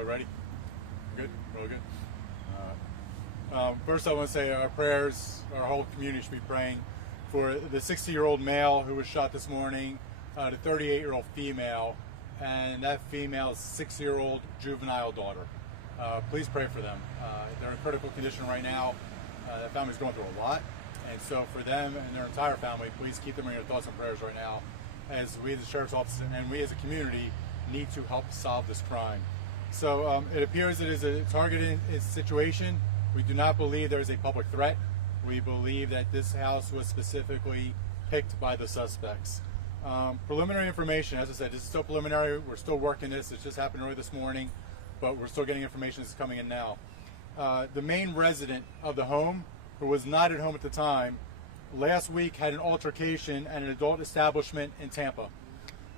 Everybody ready? Good? Real good? First I want to say our prayers, our whole community should be praying for the 60-year-old male who was shot this morning, the 38-year-old female, and that female's 6-year-old juvenile daughter. Please pray for them. They're in critical condition right now. That family's going through a lot, and so for them and their entire family, please keep them in your thoughts and prayers right now, as we as the Sheriff's Office and we as a community need to help solve this crime. So it appears it is a targeted situation. We do not believe there is a public threat. We believe that this house was specifically picked by the suspects. Preliminary information, as I said, this is still preliminary. We're still working this. It just happened early this morning, but we're still getting information that's coming in now. The main resident of the home, who was not at home at the time, last week had an altercation at an adult establishment in Tampa.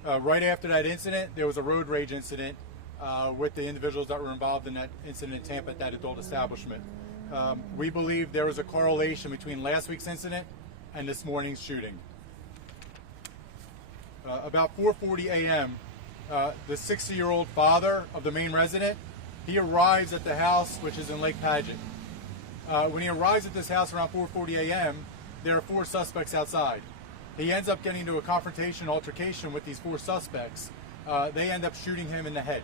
Right after that incident, there was a road rage incident with the individuals that were involved in that incident in Tampa at that adult establishment. We believe there was a correlation between last week's incident and this morning's shooting. About 4:40 a.m., the 60-year-old father of the main resident, he arrives at the house, which is in Lake Padgett. When he arrives at this house around 4:40 a.m., there are 4 suspects outside. He ends up getting into a confrontation, altercation with these 4 suspects. They end up shooting him in the head.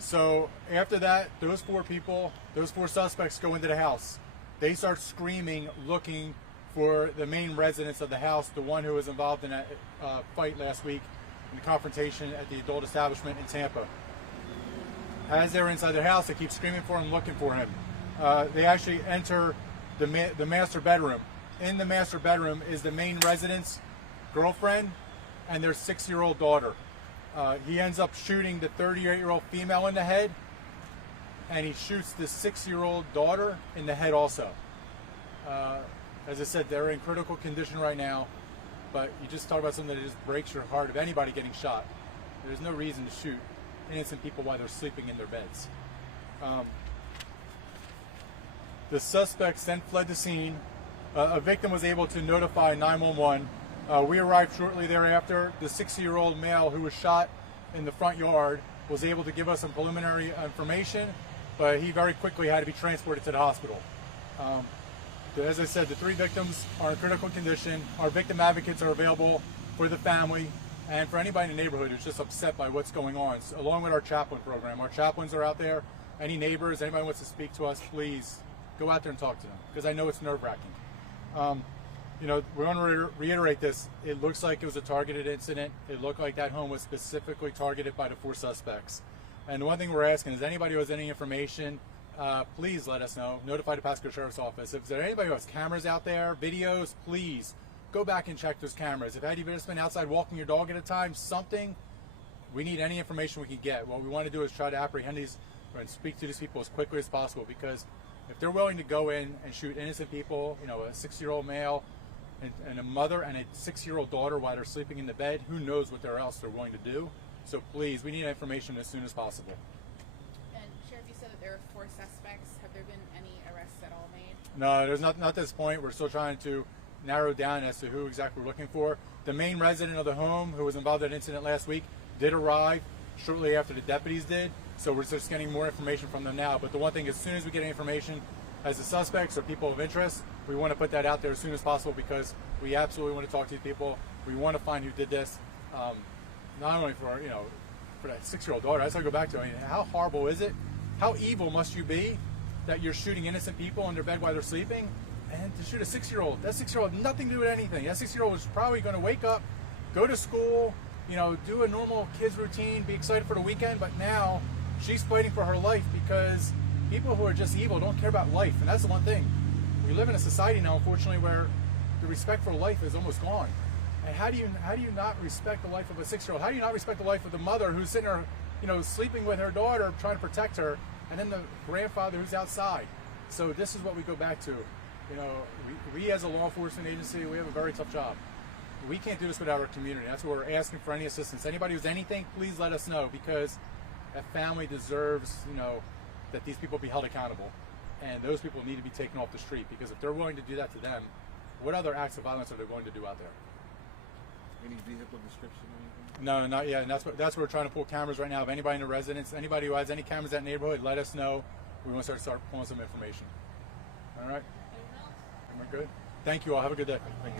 So after that, those 4 people, those 4 suspects go into the house. They start screaming, looking for the main residents of the house, the one who was involved in that fight last week in the confrontation at the adult establishment in Tampa. As they're inside their house, they keep screaming for him, looking for him. They actually enter the master bedroom. In the master bedroom is the main resident's girlfriend and their 6-year-old daughter. He ends up shooting the 38-year-old female in the head, and he shoots the 6-year-old daughter in the head also. As I said, they're in critical condition right now, but you just talk about something that just breaks your heart of anybody getting shot. There's no reason to shoot innocent people while they're sleeping in their beds. The suspects then fled the scene. A victim was able to notify 911. We arrived shortly thereafter. The 60-year-old male who was shot in the front yard was able to give us some preliminary information, but he very quickly had to be transported to the hospital. As I said, the 3 victims are in critical condition. Our victim advocates are available for the family and for anybody in the neighborhood who's just upset by what's going on, so, along with our chaplain program. Our chaplains are out there. Any neighbors, anybody who wants to speak to us, please go out there and talk to them, because I know it's nerve-wracking. You know, we want to reiterate this. It looks like it was a targeted incident. It looked like that home was specifically targeted by the 4 suspects. And the one thing we're asking is anybody who has any information, please let us know. Notify the Pasco Sheriff's Office. If there's anybody who has cameras out there, videos, please go back and check those cameras. If you've just been outside walking your dog at a time, something, we need any information we can get. What we want to do is try to apprehend these and speak to these people as quickly as possible, because if they're willing to go in and shoot innocent people, you know, a 6-year-old male and a mother and a 6-year-old daughter while they're sleeping in the bed, who knows what else they're willing to do. So please, we need information as soon as possible. And Sheriff, you said that there are 4 suspects. Have there been any arrests at all made? No, there's not at this point. We're still trying to narrow down as to who exactly we're looking for. The main resident of the home who was involved in that incident last week did arrive shortly after the deputies did, so we're just getting more information from them now. But the one thing, as soon as we get information as the suspects or people of interest, we want to put that out there as soon as possible, because we absolutely want to talk to these people. We want to find who did this, not only for, you know, for that 6-year-old daughter. That's what I go back to. I mean, how horrible is it? How evil must you be that you're shooting innocent people in their bed while they're sleeping? And to shoot a 6-year-old, that 6-year-old had nothing to do with anything. That 6-year-old was probably going to wake up, go to school, you know, do a normal kid's routine, be excited for the weekend, but now she's fighting for her life, because people who are just evil don't care about life. And that's the one thing. We live in a society now, unfortunately, where the respect for life is almost gone. And how do you not respect the life of a 6-year-old? How do you not respect the life of the mother who's sitting there, you know, sleeping with her daughter, trying to protect her, and then the grandfather who's outside? So this is what we go back to. You know, we as a law enforcement agency, we have a very tough job. We can't do this without our community. That's why we're asking for any assistance. Anybody who's anything, please let us know, because that family deserves, you know, that these people be held accountable. And those people need to be taken off the street, because if they're willing to do that to them, what other acts of violence are they going to do out there? Any vehicle description or anything? No, not yet. And that's what we're trying to pull cameras right now. If anybody in the residence, anybody who has any cameras in that neighborhood, let us know. We want to start pulling some information. All right. Anyone else? We're good. Thank you all. Have a good day. Thank you.